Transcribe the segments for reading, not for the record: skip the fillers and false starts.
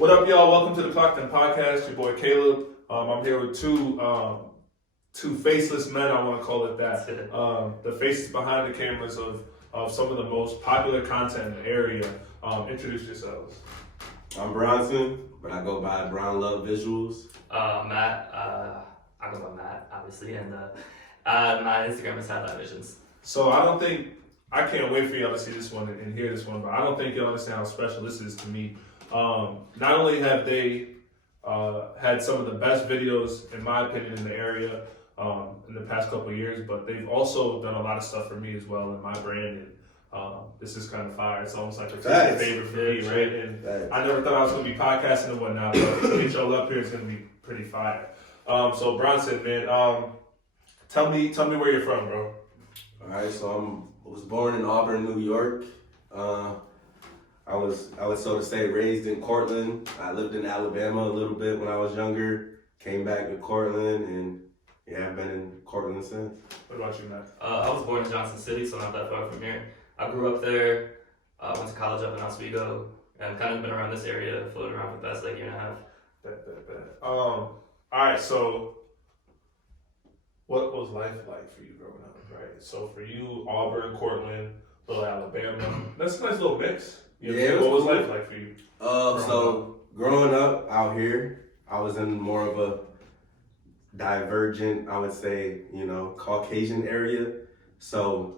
What up, y'all? Welcome to the Clocked In Podcast. Your boy Caleb. I'm here with two faceless men. I want to call it that. The faces behind the cameras of some of the most popular content in the area. Introduce yourselves. I'm Bronson, but I go by Brown Love Visuals. Matt. I go by Matt, obviously, and my Instagram is Highlight Visions. So I can't wait for y'all to see this one and hear this one, but I don't think y'all understand how special this is to me. Not only have they had some of the best videos, in my opinion, in the area in the past couple of years, but they've also done a lot of stuff for me as well in my brand. And this is kind of fire. It's almost like a favorite for me, right? And I never thought I was going to be podcasting and whatnot, but to get y'all up here is going to be pretty fire. So Bronson, man, tell me where you're from, bro. All right, so I was born in Auburn, New York. I was so to say raised in Cortland. I lived in Alabama a little bit when I was younger. Came back to Cortland, and yeah, I've been in Cortland since. What about you, Matt? I was born in Johnson City, so not that far from here. I grew up there. Went to college up in Oswego, and kind of been around this area, floating around for the past year and a half. All right, so what was life like for you growing up, right? So for you, Auburn, Cortland, little Alabama, that's a nice little mix. What was life like for you? Growing up out here, I was in more of a divergent, I would say, Caucasian area. So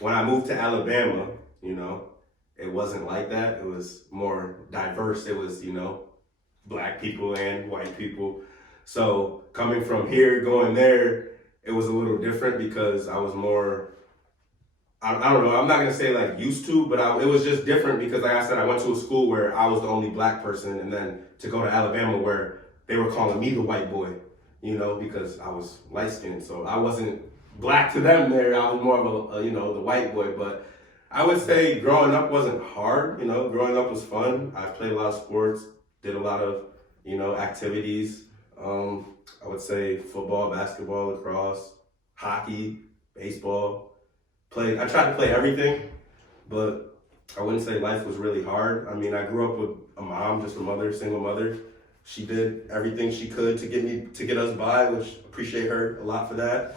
when I moved to Alabama, it wasn't like that. It was more diverse. It was, black people and white people. So coming from here, going there, it was a little different because I was more, I don't know, I'm not going to say like used to, but it was just different because like I said, I went to a school where I was the only black person, and then to go to Alabama where they were calling me the white boy, because I was light skinned. So I wasn't black to them there. I was more of the white boy. But I would say growing up wasn't hard. Growing up was fun. I played a lot of sports, did a lot of, activities. I would say football, basketball, lacrosse, hockey, baseball. I tried to play everything, but I wouldn't say life was really hard. I mean, I grew up with a mom, just a mother, single mother. She did everything she could to get us by, which appreciate her a lot for that.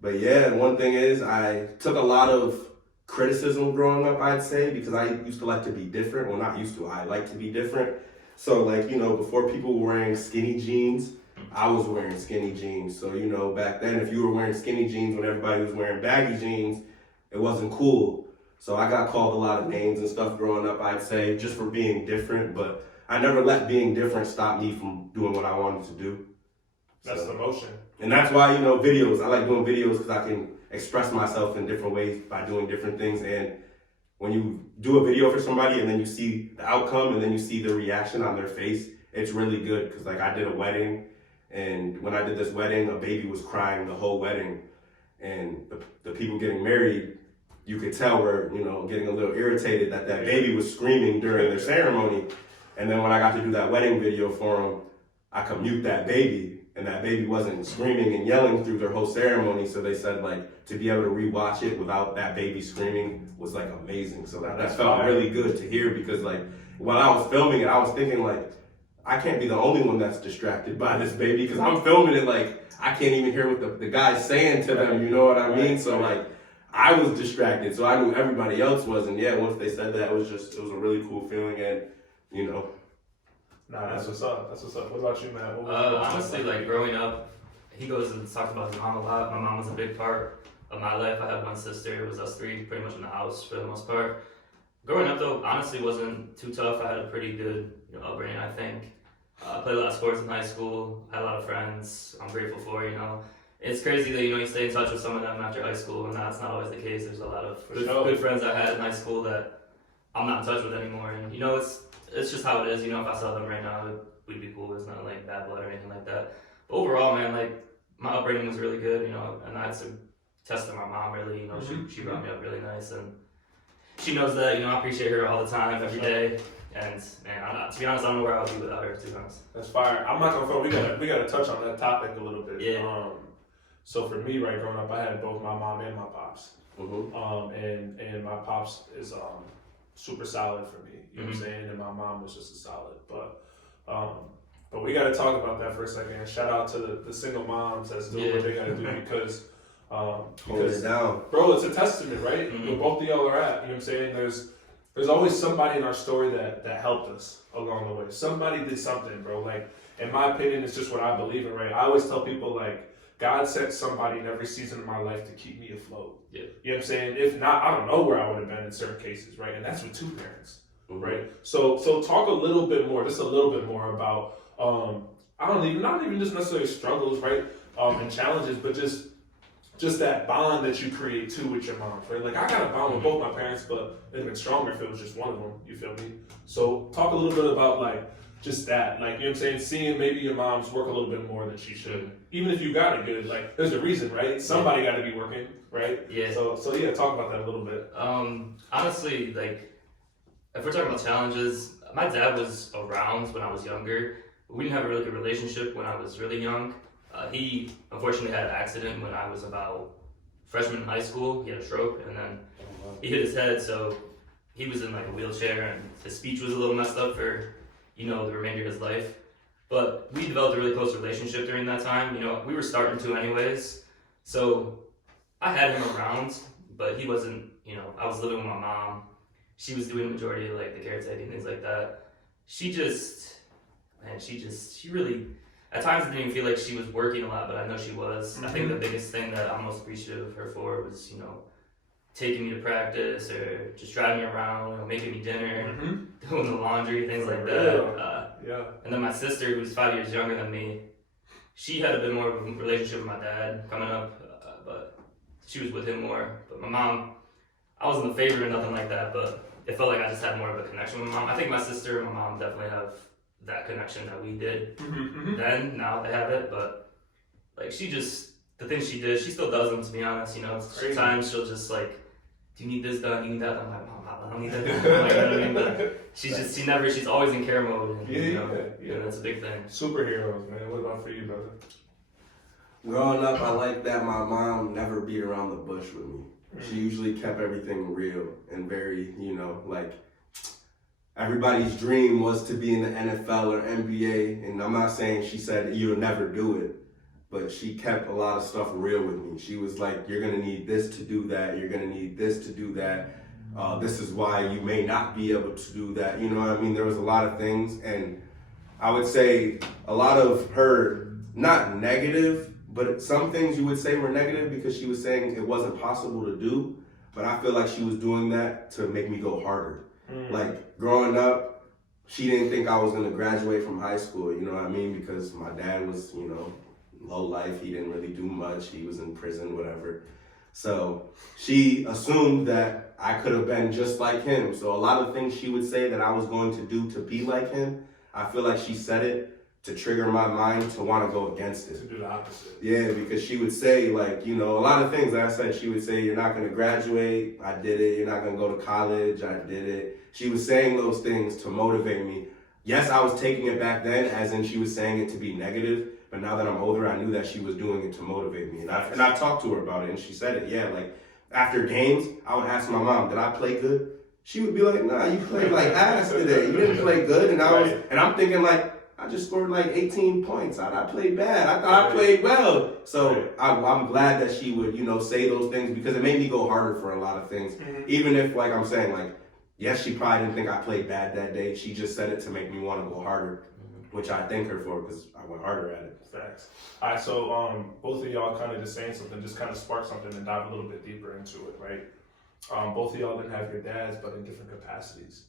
But yeah, one thing is I took a lot of criticism growing up, I'd say, because I used to like to be different. Well, not used to, I like to be different. So like, before people were wearing skinny jeans, I was wearing skinny jeans. So, back then, if you were wearing skinny jeans when everybody was wearing baggy jeans, it wasn't cool. So I got called a lot of names and stuff growing up, I'd say, just for being different. But I never let being different stop me from doing what I wanted to do. That's the motion. And that's why, videos. I like doing videos because I can express myself in different ways by doing different things. And when you do a video for somebody and then you see the outcome and then you see the reaction on their face, it's really good. Because like I did a wedding. And when I did this wedding, a baby was crying the whole wedding. And the people getting married, you could tell were, getting a little irritated that baby was screaming during their ceremony. And then when I got to do that wedding video for them, I could mute that baby. And that baby wasn't screaming and yelling through their whole ceremony. So they said, like, to be able to rewatch it without that baby screaming was, like, amazing. So that felt really good to hear because, like, when I was filming it, I was thinking, like, I can't be the only one that's distracted by this baby because I'm filming it like I can't even hear what the guy's saying to them, you know what I mean? So like I was distracted, so I knew everybody else was, and yeah, once they said that, it was a really cool feeling, and Nah, that's what's up. What about you, man? Honestly, like growing up, he goes and talks about his mom a lot. My mom was a big part of my life. I have one sister. It was us three pretty much in the house for the most part. Growing up, though, honestly wasn't too tough. I had a pretty good upbringing, I think. I played a lot of sports in high school. Had a lot of friends. I'm grateful for, It's crazy that, you stay in touch with some of them after high school, and that's not always the case. There's a lot of good friends I had in high school that I'm not in touch with anymore. And, it's just how it is. If I saw them right now, we'd be cool. It's not like bad blood or anything like that. But overall, man, like, my upbringing was really good, and I had to test my mom, really. She brought me up really nice, and she knows that, I appreciate her all the time, every day. And man, to be honest, I don't know where I would be without her, to be honest. That's fire. I'm not gonna front. We gotta touch on that topic a little bit. Yeah. So for me, right, growing up, I had both my mom and my pops. Mm-hmm. And my pops is super solid for me. You know what I'm saying? And my mom was just as solid. But we got to talk about that for a second. Shout out to the single moms that's doing what they got to do because it down. bro, it's a testament, right? Where both of y'all are at. You know what I'm saying? There's always somebody in our story that helped us along the way. Somebody did something, bro. Like, in my opinion, it's just what I believe in, right? I always tell people, like, God sent somebody in every season of my life to keep me afloat. Yeah. You know what I'm saying? If not, I don't know where I would have been in certain cases, right? And that's with two parents, right? So talk a little bit more, just a little bit more about, not even just necessarily struggles, right? And challenges, but just that bond that you create too with your mom, right? Like, I got a bond with both my parents, but it'd have been stronger if it was just one of them, you feel me? So talk a little bit about, like, just that, like, you know what I'm saying? Seeing maybe your mom's work a little bit more than she should. Even if you got it good, like, there's a reason, right? Somebody got to be working, right? Yeah. So yeah, talk about that a little bit. Honestly, like, if we're talking about challenges, my dad was around when I was younger. We didn't have a really good relationship when I was really young. He unfortunately had an accident when I was about freshman in high school. He had a stroke, and then he hit his head, so he was in, like, a wheelchair, and his speech was a little messed up for, you know, the remainder of his life. But we developed a really close relationship during that time. You know, we were starting to anyways. So I had him around, but he wasn't, you know, I was living with my mom. She was doing the majority of, like, the caretaking, things like that. She really, at times it didn't even feel like she was working a lot, but I know she was. I think the biggest thing that I'm most appreciative of her for was, you know, taking me to practice or just driving me around, you know, making me dinner, doing the laundry, things like that. And then my sister, who's 5 years younger than me, she had a bit more of a relationship with my dad coming up, but she was with him more. But my mom, I wasn't the favorite or nothing like that, but it felt like I just had more of a connection with my mom. I think my sister and my mom definitely have that connection that we did then. Now they have it, but, like, the things she did, she still does them, to be honest. You know, sometimes she'll just, like, do you need this done? You need that done? I'm like, Mom, I don't need that done. Like, you know what I mean? But she's always in care mode. And, and that's a big thing. Superheroes, man. What about for you, brother? Growing up, I like that my mom never beat around the bush with me. She usually kept everything real and very, you know, like, everybody's dream was to be in the NFL or NBA. And I'm not saying she said you'll never do it, but she kept a lot of stuff real with me. She was like, you're going to need this to do that. You're going to need this to do that. This is why you may not be able to do that. You know what I mean? There was a lot of things. And I would say a lot of her, not negative, but some things you would say were negative because she was saying it wasn't possible to do. But I feel like she was doing that to make me go harder. Like, growing up, she didn't think I was going to graduate from high school. You know what I mean? Because my dad was, you know, low life. He didn't really do much. He was in prison, whatever. So she assumed that I could have been just like him. So a lot of things she would say that I was going to do to be like him, I feel like she said it to trigger my mind to want to go against it. To do the opposite. Yeah, because she would say, like, you know, a lot of things. Like I said, she would say, you're not going to graduate. I did it. You're not going to go to college. I did it. She was saying those things to motivate me. Yes, I was taking it back then, as in she was saying it to be negative. But now that I'm older, I knew that she was doing it to motivate me. And I talked to her about it, and she said it. Yeah, like, after games, I would ask my mom, did I play good? She would be like, nah, you played like ass today. You didn't play good. And I'm thinking, like, I just scored like 18 points. I played bad. I thought I played well. So I'm glad that she would, you know, say those things because it made me go harder for a lot of things. Even if, like I'm saying, like, yes, she probably didn't think I played bad that day. She just said it to make me want to go harder, which I thank her for because I went harder at it. Facts. All right, so both of y'all kind of just saying something, just kind of spark something and dive a little bit deeper into it, right? Both of y'all didn't have your dads, but in different capacities.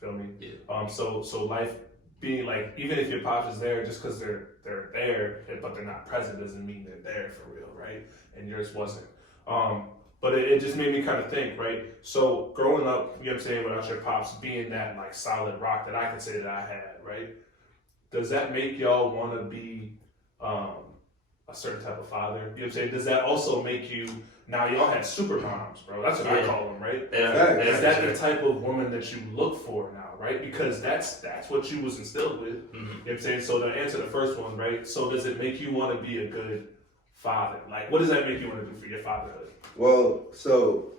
Feel me? Yeah. So life being like, even if your pops is there, just because they're there, but they're not present, doesn't mean they're there for real, right? And yours wasn't. But it just made me kind of think, right? So growing up, you know what I'm saying, without your pops being that like solid rock that I could say that I had, right? Does that make y'all want to be a certain type of father? You know what I'm saying? Does that also make you, now y'all had super moms, bro. That's what I call them, right? Is that the type of woman that you look for now, right? Because that's what you was instilled with. You know what I'm saying? So to answer the first one, right? So does it make you want to be a good father? Like, what does that make you want to do for your fatherhood? Well, so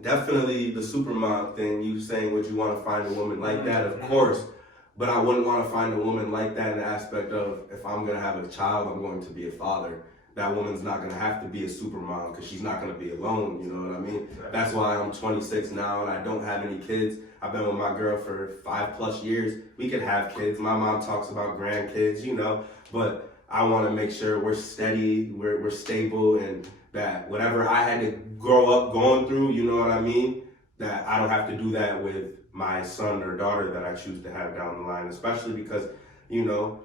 Definitely the supermom thing. You saying, would you want to find a woman like that? Of course. But I wouldn't want to find a woman like that in the aspect of, if I'm going to have a child, I'm going to be a father. That woman's not going to have to be a supermom because she's not going to be alone, you know what I mean? That's why I'm 26 now and I don't have any kids. I've been with my girl for 5+ years. We could have kids. My mom talks about grandkids, you know, but I want to make sure we're steady, we're stable, and that whatever I had to grow up going through, you know what I mean? That I don't have to do that with my son or daughter that I choose to have down the line, especially because, you know,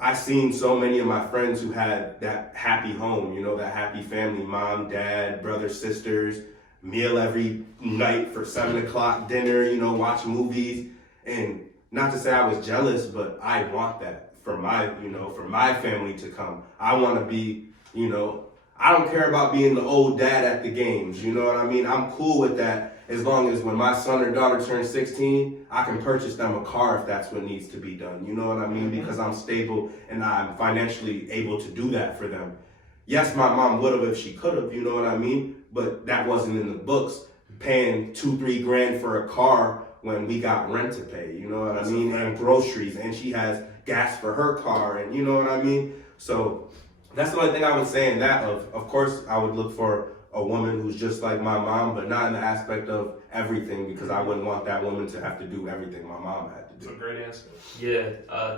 I've seen so many of my friends who had that happy home, you know, that happy family, mom, dad, brothers, sisters, meal every night for 7 o'clock dinner, you know, watch movies. And not to say I was jealous, but I want that for my, you know, for my family to come. I want to be, you know, I don't care about being the old dad at the games, you know what I mean? I'm cool with that. As long as when my son or daughter turns 16, I can purchase them a car if that's what needs to be done. You know what I mean? Because I'm stable and I'm financially able to do that for them. Yes, my mom would have if she could have, you know what I mean? But that wasn't in the books. Paying $2-3 grand for a car when we got rent to pay, you know what I mean? And groceries, and she has gas for her car, and you know what I mean? So that's the only thing I would say in that. Of course, I would look for a woman who's just like my mom, but not in the aspect of everything, because I wouldn't want that woman to have to do everything my mom had to do. That's a great answer. Yeah,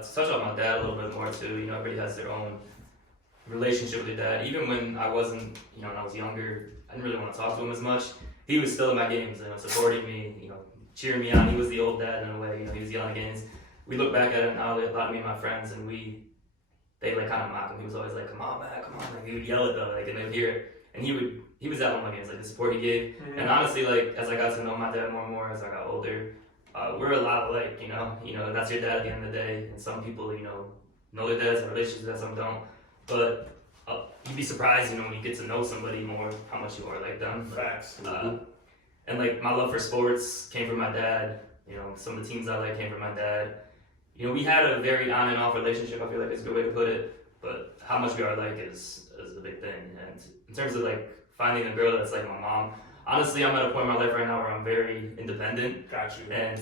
to touch on my dad a little bit more too, you know, everybody has their own relationship with their dad. Even when I wasn't, you know, when I was younger, I didn't really want to talk to him as much. He was still in my games, you know, supporting me, you know, cheering me on. He was the old dad in a way, you know, he was yelling at games. We look back at it now, a lot of me and my friends, and they like kind of mock him. He was always like, come on, man, come on. Like, he would yell at them, like, and they'd hear it. And he was at one of my games, like the support he gave. Mm-hmm. And honestly, like, as I got to know my dad more and more as I got older, we're a lot alike, you know, that's your dad at the end of the day. And some people, you know their dads, have relationships with that, some don't. But you'd be surprised, you know, when you get to know somebody more, how much you are like them. Facts. And like my love for sports came from my dad. You know, some of the teams I like came from my dad. You know, we had a very on and off relationship, I feel like is a good way to put it. But how much we are alike is a big thing. And in terms of like finding a girl that's like my mom, honestly, I'm at a point in my life right now where I'm very independent. Got you. And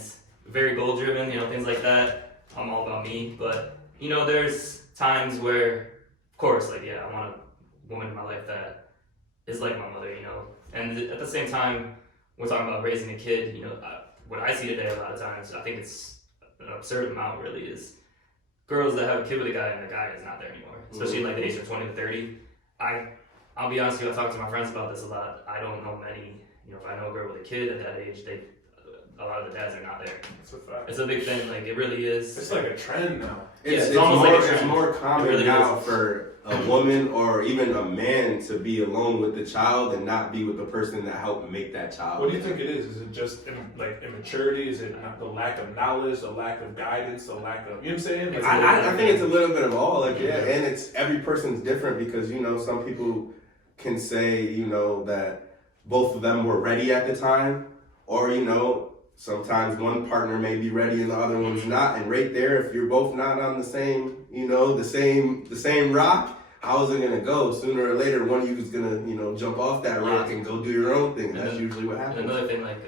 very goal driven, you know, things like that. I'm all about me. But, you know, there's times where, of course, like, yeah, I want a woman in my life that is like my mother, you know. And at the same time, we're talking about raising a kid, you know, what I see today a lot of times, I think it's an absurd amount really, is girls that have a kid with a guy and the guy is not there anymore, especially like the age of 20 to 30. I'll be honest with you, I talk to my friends about this a lot. I don't know many, you know, if I know a girl with a kid at that age, a lot of the dads are not there. That's a fact. It's a big thing, like it really is. It's like a trend now. It's almost more, like a trend. it's more common really now is. for a woman or even a man to be alone with the child and not be with the person that helped make that child. What do you think it is? Is it just like immaturity? Is it not the lack of knowledge, the lack of guidance, the lack of, you know what I'm saying? Like, I think it's a little bit of all, like, yeah, and it's every person's different because, you know, some people can say, you know, that both of them were ready at the time, or, you know, sometimes one partner may be ready and the other one's not, and right there, if you're both not on the same, you know, the same rock, how's it gonna go? Sooner or later, one of you is gonna, you know, jump off that rock and go do your own thing. That's usually what happens. And another thing, like,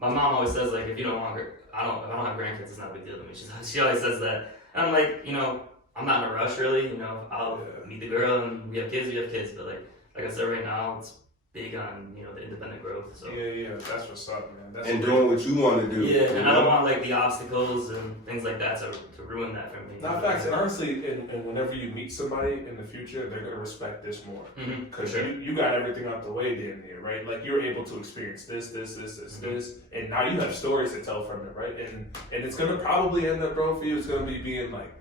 my mom always says, like, if you don't want if I don't have grandkids, it's not a big deal to me. She always says that. And I'm like, you know, I'm not in a rush really, you know, I'll meet the girl and we have kids, but like I said right now, it's big on, you know, the independent growth. So Yeah, that's what's up, man. That's and doing what you want to do. Yeah, and I don't want like the obstacles and things like that to ruin that for me. Not facts, and honestly, and whenever you meet somebody in the future, they're gonna respect this more because you got everything out the way damn near, right? Like you're able to experience this, and now you have stories to tell from it, right? And it's gonna probably end up, bro, for you. It's gonna be being like,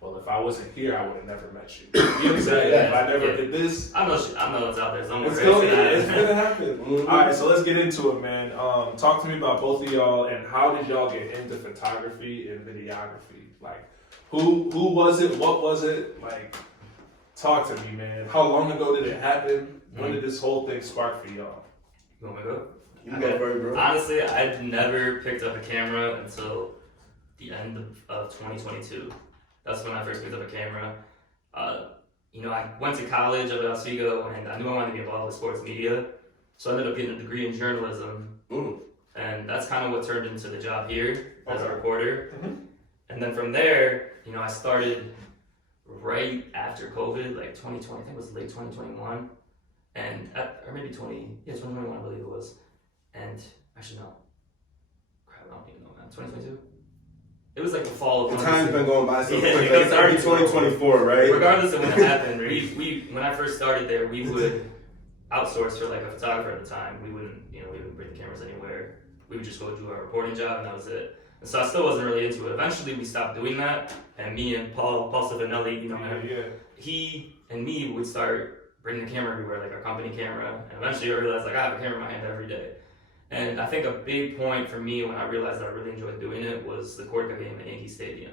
well, if I wasn't here, I would have never met you. You know what I'm saying? If I never did this, I know it's out there. It's gonna happen. All right, so let's get into it, man. Talk to me about both of y'all and how did y'all get into photography and videography? Like, who was it? What was it? Like, talk to me, man. How long ago did it happen? When did this whole thing spark for y'all? You want me to go? You can go first, bro. Honestly, I'd never picked up a camera until the end of 2022. That's when I first picked up a camera. You know, I went to college up at Oswego, and I knew I wanted to be involved with sports media. So I ended up getting a degree in journalism, and that's kind of what turned into the job here as a reporter. And then from there, you know, I started right after COVID, like 2020, I think it was late 2021, or maybe 2021, I believe it was. And actually, no, crap, I don't even know, man. 2022? It was like the fall of The time's been going by so quick. it Like, goes it's already 2024, right? Regardless of when it happened, we when I first started there, we would outsource for like a photographer at the time. We wouldn't bring the cameras anywhere. We would just go do our reporting job, and that was it. And so I still wasn't really into it. Eventually, we stopped doing that, and me and Paul Savinelli, you know, he and me would start bringing the camera everywhere, like our company camera. And eventually, I realized like I have a camera in my hand every day. And I think a big point for me when I realized that I really enjoyed doing it was the Cortica game at Yankee Stadium.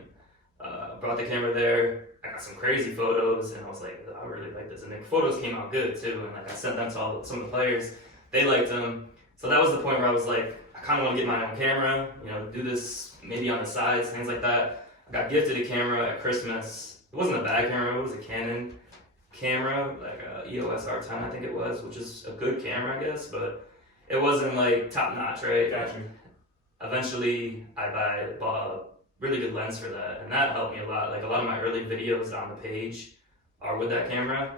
Brought the camera there. I got some crazy photos, and I was like, I really like this. And the photos came out good too. And like I sent them to some of the players. They liked them. So that was the point where I was like, I kind of want to get my own camera. You know, do this maybe on the sides, things like that. I got gifted a camera at Christmas. It wasn't a bad camera. It was a Canon camera, like a EOS R10, I think it was, which is a good camera, I guess, but it wasn't like top notch, right? Gotcha. Eventually, I bought a really good lens for that, and that helped me a lot. Like a lot of my early videos on the page are with that camera.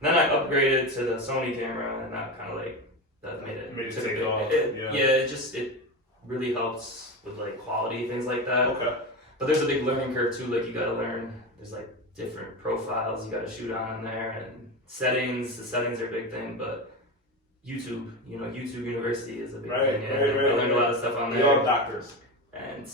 Then I upgraded to the Sony camera, and that kind of like that made it take off. It really helps with like quality, things like that. Okay. But there's a big learning curve too. Like you gotta learn. There's like different profiles you gotta shoot on in there, and settings. The settings are a big thing, but YouTube, you know, YouTube University is a big thing. I learned a lot of stuff on there. We all doctors. And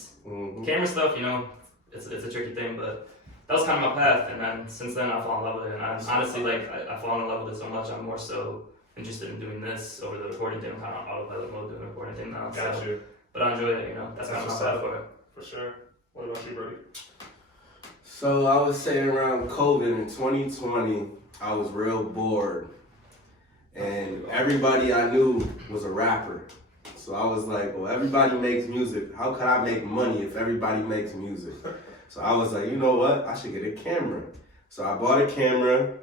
camera stuff, you know, it's a tricky thing, but that was kind of my path. And then since then, I fall in love with it. And I honestly, like, I fall in love with it so much. I'm more so interested in doing this over the recording thing. I'm kind of on autopilot mode doing the recording thing now. Got you. But I enjoy it, you know. That's kind of my path for it. For sure. What about you, Brody? So I would say around COVID in 2020, I was real bored. And everybody I knew was a rapper. So I was like, well, everybody makes music. How could I make money if everybody makes music? So I was like, you know what? I should get a camera. So I bought a camera.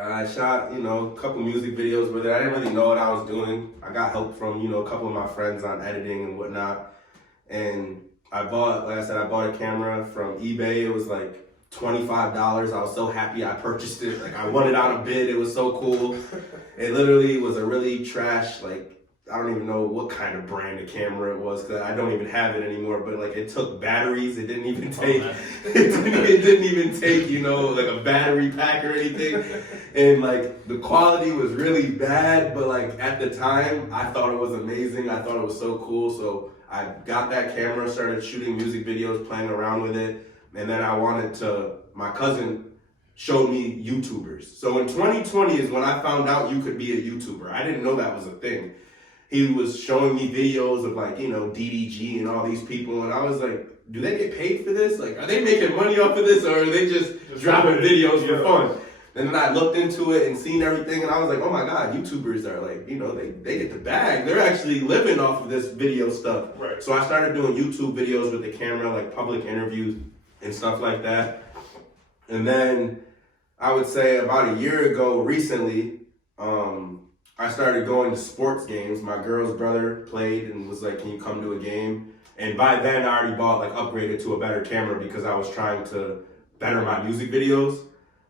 I shot, you know, a couple music videos with it. I didn't really know what I was doing. I got help from, you know, a couple of my friends on editing and whatnot. And I bought a camera from eBay. It was like $25. I was so happy I purchased it. Like I won it on a bid. It was so cool. It literally was a really trash, like, I don't even know what kind of brand of camera it was because I don't even have it anymore. But like, it took batteries. It didn't even take. It didn't even take, you know, like a battery pack or anything. And like the quality was really bad. But like at the time, I thought it was amazing. I thought it was so cool. So I got that camera, started shooting music videos, playing around with it, and then my cousin showed me YouTubers. So in 2020 is when I found out you could be a YouTuber. I didn't know that was a thing. He was showing me videos of like, you know, DDG and all these people, and I was like, do they get paid for this? Like, are they making money off of this, or are they just dropping videos for fun? And then I looked into it and seen everything, and I was like, oh my God, YouTubers are like, you know, they get the bag. They're actually living off of this video stuff. Right. So I started doing YouTube videos with the camera, like public interviews and stuff like that. And then I would say about a year ago, recently, I started going to sports games. My girl's brother played and was like, can you come to a game? And by then I already upgraded to a better camera because I was trying to better my music videos.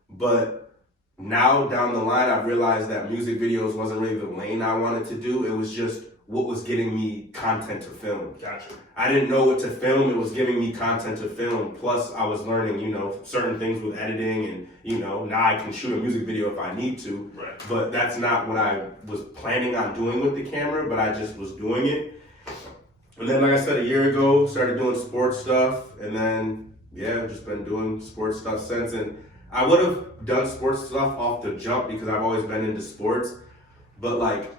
But now down the line, I've realized that music videos wasn't really the lane I wanted to do. It was just what was getting me content to film. Gotcha. I didn't know what to film. It was giving me content to film. Plus, I was learning, you know, certain things with editing, and, you know, now I can shoot a music video if I need to. Right. But that's not what I was planning on doing with the camera, but I just was doing it. And then, like I said, a year ago, started doing sports stuff. And then, yeah, I've just been doing sports stuff since. And I would have done sports stuff off the jump because I've always been into sports. But, like,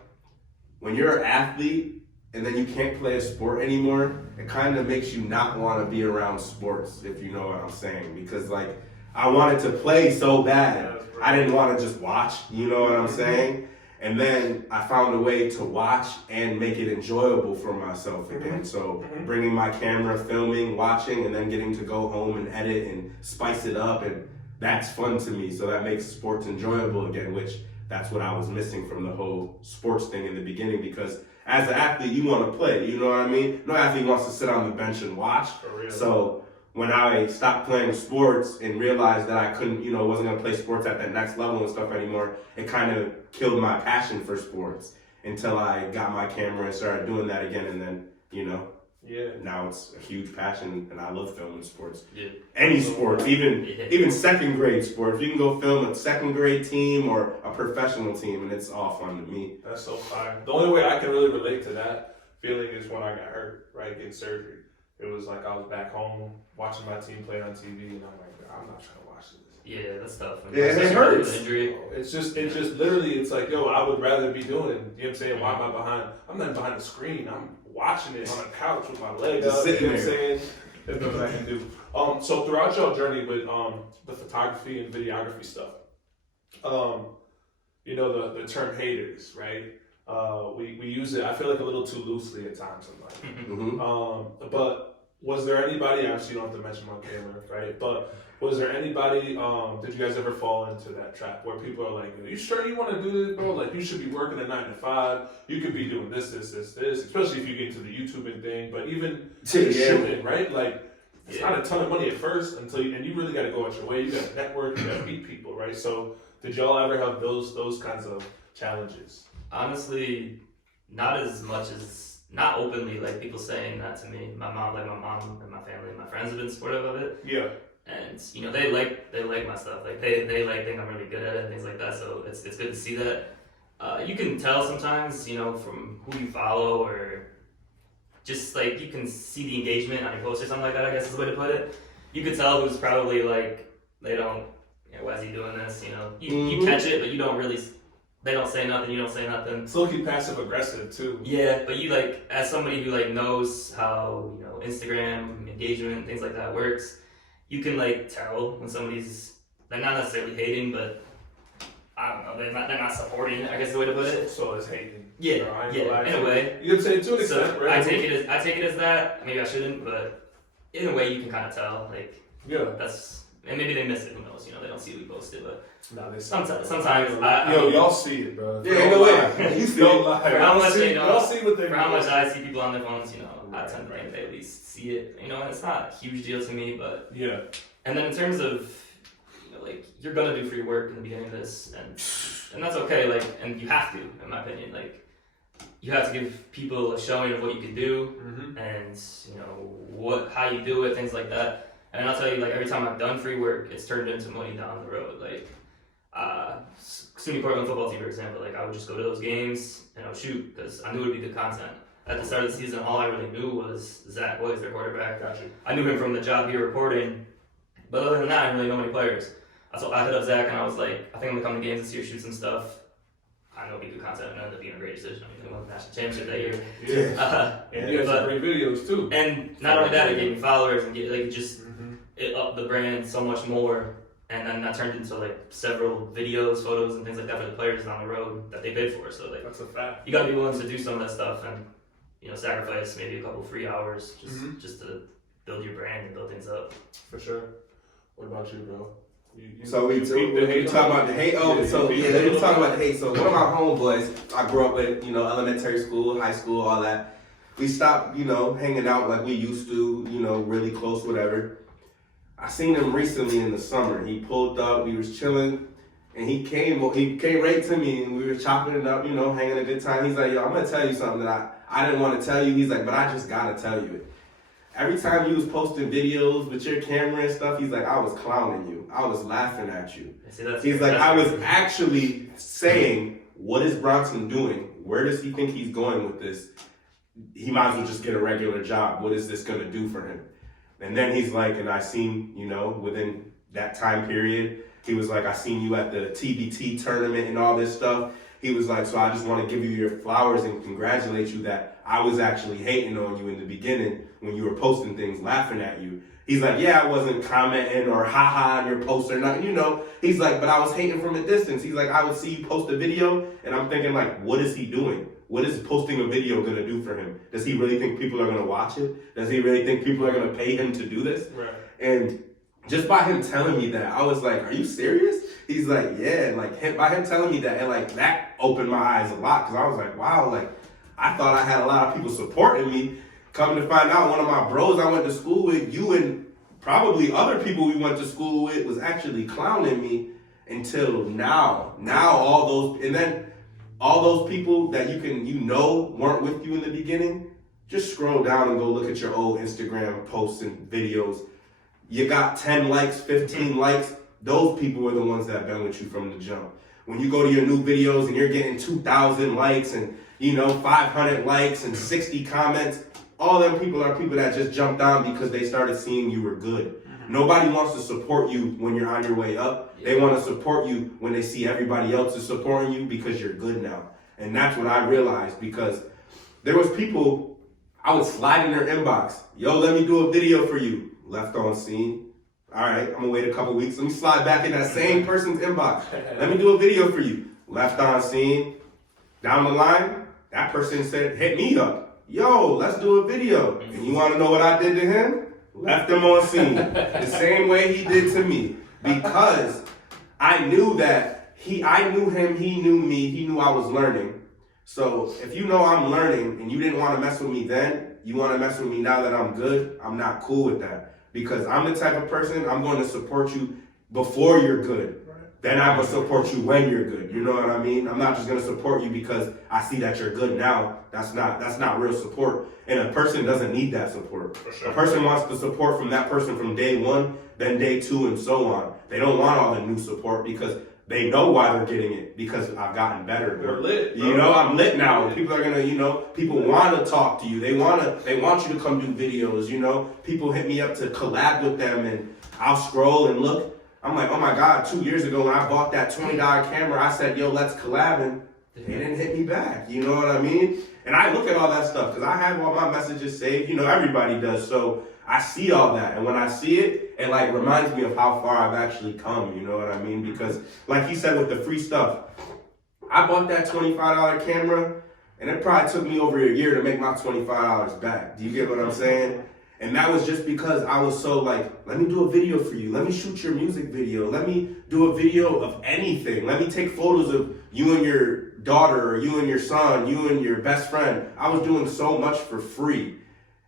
when you're an athlete and then you can't play a sport anymore, it kind of makes you not want to be around sports, if you know what I'm saying. Because, like, I wanted to play so bad. I didn't want to just watch, you know what I'm saying? And then I found a way to watch and make it enjoyable for myself again. So bringing my camera, filming, watching, and then getting to go home and edit and spice it up. And that's fun to me. So that makes sports enjoyable again, which that's what I was missing from the whole sports thing in the beginning, because as an athlete, you want to play, you know what I mean? No athlete wants to sit on the bench and watch. For real. So when I stopped playing sports and realized that I couldn't, wasn't going to play sports at that next level and stuff anymore, it kind of killed my passion for sports until I got my camera and started doing that again. And then, now it's a huge passion, and I love filming sports. Yeah. Any sport, even second grade sports. You can go film a second grade team or a professional team, and it's all fun to me. That's so fire. The only way I can really relate to that feeling is when I got hurt, right, getting surgery. It was like I was back home watching my team play on TV, and I'm like, I'm not trying to watch this. Yeah, that's tough. Yeah, it hurts. Injury. It's just literally, it's like, yo, I would rather be doing, you know what I'm saying? Why am I behind? I'm not behind the screen. I'm watching it on a couch with my legs Just up, sitting you know what I'm there. saying? There's nothing I can do. So throughout your journey with the photography and videography stuff, the term haters, right? We use it, I feel like, a little too loosely at times in life. Mm-hmm. But was there anybody, obviously you don't have to mention on camera, right? But was there anybody, did you guys ever fall into that trap where people are like, are you sure you want to do this, bro? Like, you should be working a 9 to 5. You could be doing this, especially if you get into the YouTubing thing. But even shooting, right? Like, it's not a ton of money at first and you really got to go out your way. You got to network, you got to meet people, right? So did y'all ever have those kinds of challenges? Honestly, not as much as, not openly, like people saying that to me. My mom and my family and my friends have been supportive of it. Yeah. And they like my stuff. Like they think I'm really good at it and things like that. So it's good to see that. You can tell sometimes, from who you follow, or just like you can see the engagement on your post or something like that, I guess is the way to put it. You could tell who's probably like, they don't, why is he doing this? You catch it, but you don't really. They don't say nothing, you don't say nothing. It's looking passive aggressive too. Yeah, but you as somebody who knows how, Instagram engagement, things like that works, you can tell when somebody's, they're not necessarily hating, but I don't know, they're not supporting it, I guess is the way to put it. So it's hating. Yeah, in a way. You could say to an extent, So right? I take it as that. Maybe I shouldn't, but in a way you can kind of tell. And maybe they miss it. Who knows? They don't see we posted, but sometimes y'all see it, bro. Yeah, no way. You see it. For how much y'all see what they. For how much I see people on their phones, I tend to think they at least see it. And it's not a huge deal to me, but yeah. And then in terms of you're gonna do free work in the beginning of this, and that's okay. And you have to, in my opinion, you have to give people a showing of what you can do, and how you do it, things like that. And I'll tell you, every time I've done free work, it's turned into money down the road. SUNY Portland football team, for example, I would just go to those games and I would shoot because I knew it would be good content. At the start of the season, all I really knew was Zach Boyes, their quarterback. Gotcha. I knew him from the job here reporting, but other than that, I didn't really know many players. So I hit up Zach and I was like, I think I'm gonna come to games this year, shoot some stuff. I know it'd be good content, and it ended up being a great decision. We won the national championship that year. Yeah. And you have some great videos too. And not only that, it gave me followers and it upped the brand so much more. And then that turned into several videos, photos, and things like that for the players on the road that they paid for. So that's a fact. You gotta be willing to do some of that stuff and sacrifice maybe a couple free hours just to build your brand and build things up. For sure. What about you, bro? We talk about the hate. Let me talk about the hate. So one of my homeboys, I grew up with, elementary school, high school, all that. We stopped, hanging out like we used to, really close, whatever. I seen him recently in the summer. He pulled up, we was chilling, and he came right to me, and we were chopping it up, hanging a good time. He's like, yo, I'm gonna tell you something that I didn't want to tell you. He's like, but I just gotta tell you it. Every time you was posting videos with your camera and stuff, he's like, I was clowning you. I was laughing at you. He's like, I was actually saying, what is Bronson doing? Where does he think he's going with this? He might as well just get a regular job. What is this gonna do for him? And then he's like, and I seen, within that time period, he was like, I seen you at the TBT tournament and all this stuff. He was like, so I just want to give you your flowers and congratulate you that I was actually hating on you in the beginning when you were posting things, laughing at you. He's like, yeah, I wasn't commenting or haha on your post or nothing, He's like, but I was hating from a distance. He's like, I would see you post a video and I'm thinking what is he doing? What is posting a video going to do for him? Does he really think people are going to watch it? Does he really think people are going to pay him to do this? Right. And just by him telling me that, I was like, are you serious? He's like, yeah, and like by him telling me that, and like that opened my eyes a lot, because I was like, wow, like I thought I had a lot of people supporting me. Coming to find out, one of my bros I went to school with, you and probably other people we went to school with, was actually clowning me until now. Now all those people that weren't with you in the beginning, just scroll down and go look at your old Instagram posts and videos. You got 10 likes, 15 likes. Those people are the ones that have been with you from the jump. When you go to your new videos and you're getting 2,000 likes and 500 likes and 60 comments, all them people are people that just jumped on because they started seeing you were good. Nobody wants to support you when you're on your way up. They want to support you when they see everybody else is supporting you because you're good now. And that's what I realized, because there was people, I would slide in their inbox. Yo, let me do a video for you. Left on scene. All right, I'm gonna wait a couple weeks. Let me slide back in that same person's inbox. Let me do a video for you. Left on scene. Down the line, that person said, hit me up. Yo, let's do a video. And you wanna know what I did to him? Left him on scene. The same way he did to me. Because I knew that I knew him, he knew me, he knew I was learning. So if you know I'm learning and you didn't want to mess with me then, you want to mess with me now that I'm good, I'm not cool with that. Because I'm the type of person, I'm going to support you before you're good. Then I'm going to support you when you're good. You know what I mean? I'm not just going to support you because I see that you're good now. That's not real support. And a person doesn't need that support. Sure. A person wants the support from that person from day one, then day two, and so on. They don't want all the new support because they know why they're getting it, because I've gotten better. We're lit, bro. I'm lit now. People are gonna, people want to talk to you. They want you to come do videos. People hit me up to collab with them, and I'll scroll and look. I'm like, oh my God, 2 years ago when I bought that $20 camera, I said, yo, let's collab, and they didn't hit me back. You know what I mean? And I look at all that stuff because I have all my messages saved. Everybody does. So I see all that, and when I see it, it like reminds me of how far I've actually come, you know what I mean? Because like he said with the free stuff, I bought that $25 camera, and it probably took me over a year to make my $25 back. Do you get what I'm saying? And that was just because I was so like, let me do a video for you. Let me shoot your music video. Let me do a video of anything. Let me take photos of you and your daughter, or you and your son, you and your best friend. I was doing so much for free.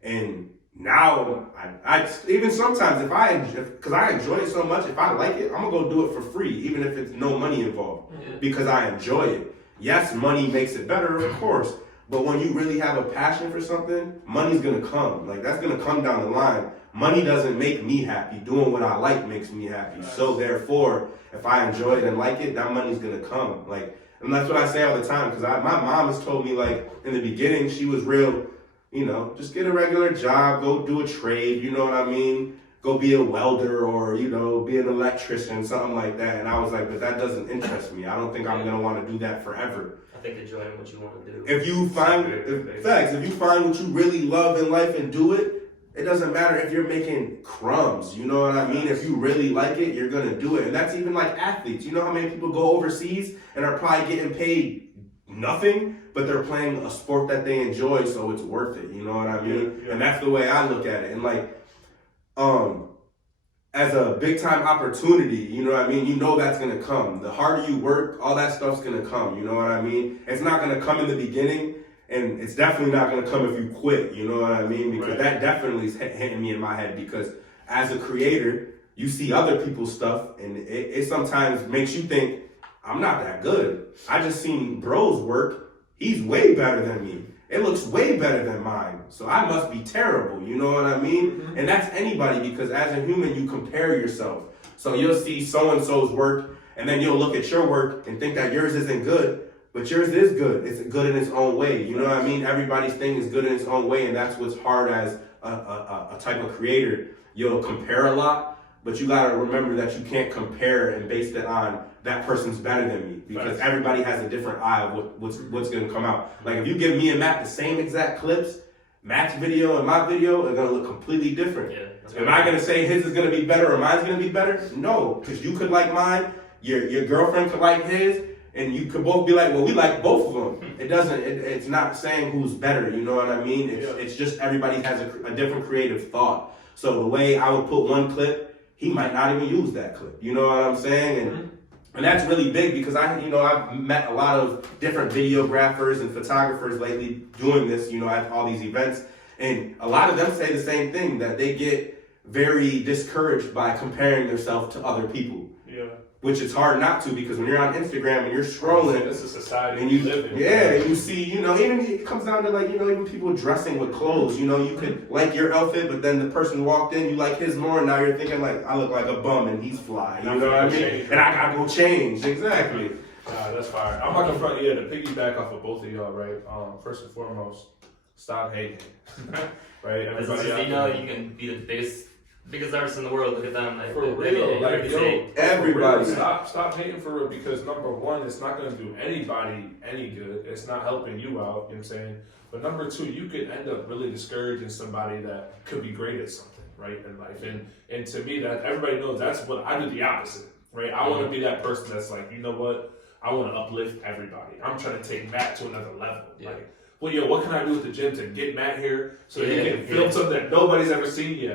And now, I even sometimes because I enjoy it so much, if I like it, I'm gonna go do it for free, even if it's no money involved, because I enjoy it. Yes, money makes it better, of course, but when you really have a passion for something, money's gonna come. Like, that's gonna come down the line. Money doesn't make me happy. Doing what I like makes me happy. Nice. So therefore, if I enjoy it and like it, that money's gonna come. Like, and that's what I say all the time, because my mom has told me, like, in the beginning, she was real, just get a regular job, go do a trade, you know what I mean? Go be a welder, or, be an electrician, something like that. And I was like, but that doesn't interest me. I don't think I'm going to want to do that forever. I think enjoying what you want to do. If you find what you really love in life and do it, it doesn't matter if you're making crumbs, you know what I mean? If you really like it, you're going to do it. And that's even like athletes. You know how many people go overseas and are probably getting paid nothing, but they're playing a sport that they enjoy, so it's worth it, you know what I mean? Yeah. And that's the way I look at it. And like, as a big time opportunity, you know what I mean? That's gonna come. The harder you work, all that stuff's gonna come, you know what I mean? It's not gonna come in the beginning, and it's definitely not gonna come if you quit, you know what I mean? Because that definitely is hitting me in my head, because as a creator, you see other people's stuff, and it sometimes makes you think, I'm not that good. I just seen bro's work. He's way better than me. It looks way better than mine. So I must be terrible. You know what I mean? Mm-hmm. And that's anybody, because as a human, you compare yourself. So you'll see so-and-so's work, and then you'll look at your work and think that yours isn't good, but yours is good. It's good in its own way. You know what I mean? Everybody's thing is good in its own way, and that's what's hard as a type of creator. You'll compare a lot, but you got to remember that you can't compare and base it on that person's better than me, because everybody has a different eye of what's going to come out. Like, if you give me and Matt the same exact clips, Matt's video and my video are going to look completely different. Yeah, am I going to say his is going to be better or mine's going to be better? No, because you could like mine, your girlfriend could like his, and you could both be like, well, we like both of them. It's not saying who's better, you know what I mean? It's just everybody has a different creative thought. So the way I would put one clip, he might not even use that clip. You know what I'm saying? And And that's really big because I've met a lot of different videographers and photographers lately doing this, at all these events. And a lot of them say the same thing, that they get very discouraged by comparing themselves to other people. Yeah. Which it's hard not to, because when you're on Instagram and you're scrolling, This is society and we live in. and you see, even it comes down to like, even people dressing with clothes. You could like your outfit, but then the person walked in, you like his more, and now you're thinking like, I look like a bum and he's fly. You know what I mean? And I gotta go change. Exactly. That's fire. I'm not gonna front. Yeah, to piggyback off of both of y'all, right? First and foremost, stop hating. Right? Everybody out there. You can be the biggest artist in the world. Look at them. Like, For real, like, yo, everybody. For real, stop hating for real, because number one, it's not gonna do anybody any good. It's not helping you out, you know what I'm saying? But number two, you could end up really discouraging somebody that could be great at something, right, in life. And to me, that everybody knows that's what I do, the opposite, right? I wanna be that person that's like, you know what? I wanna uplift everybody. I'm trying to take Matt to another level. Yeah. Like, well, yo, what can I do at the gym to get Matt here so that he Yeah, can film something that nobody's ever seen yet?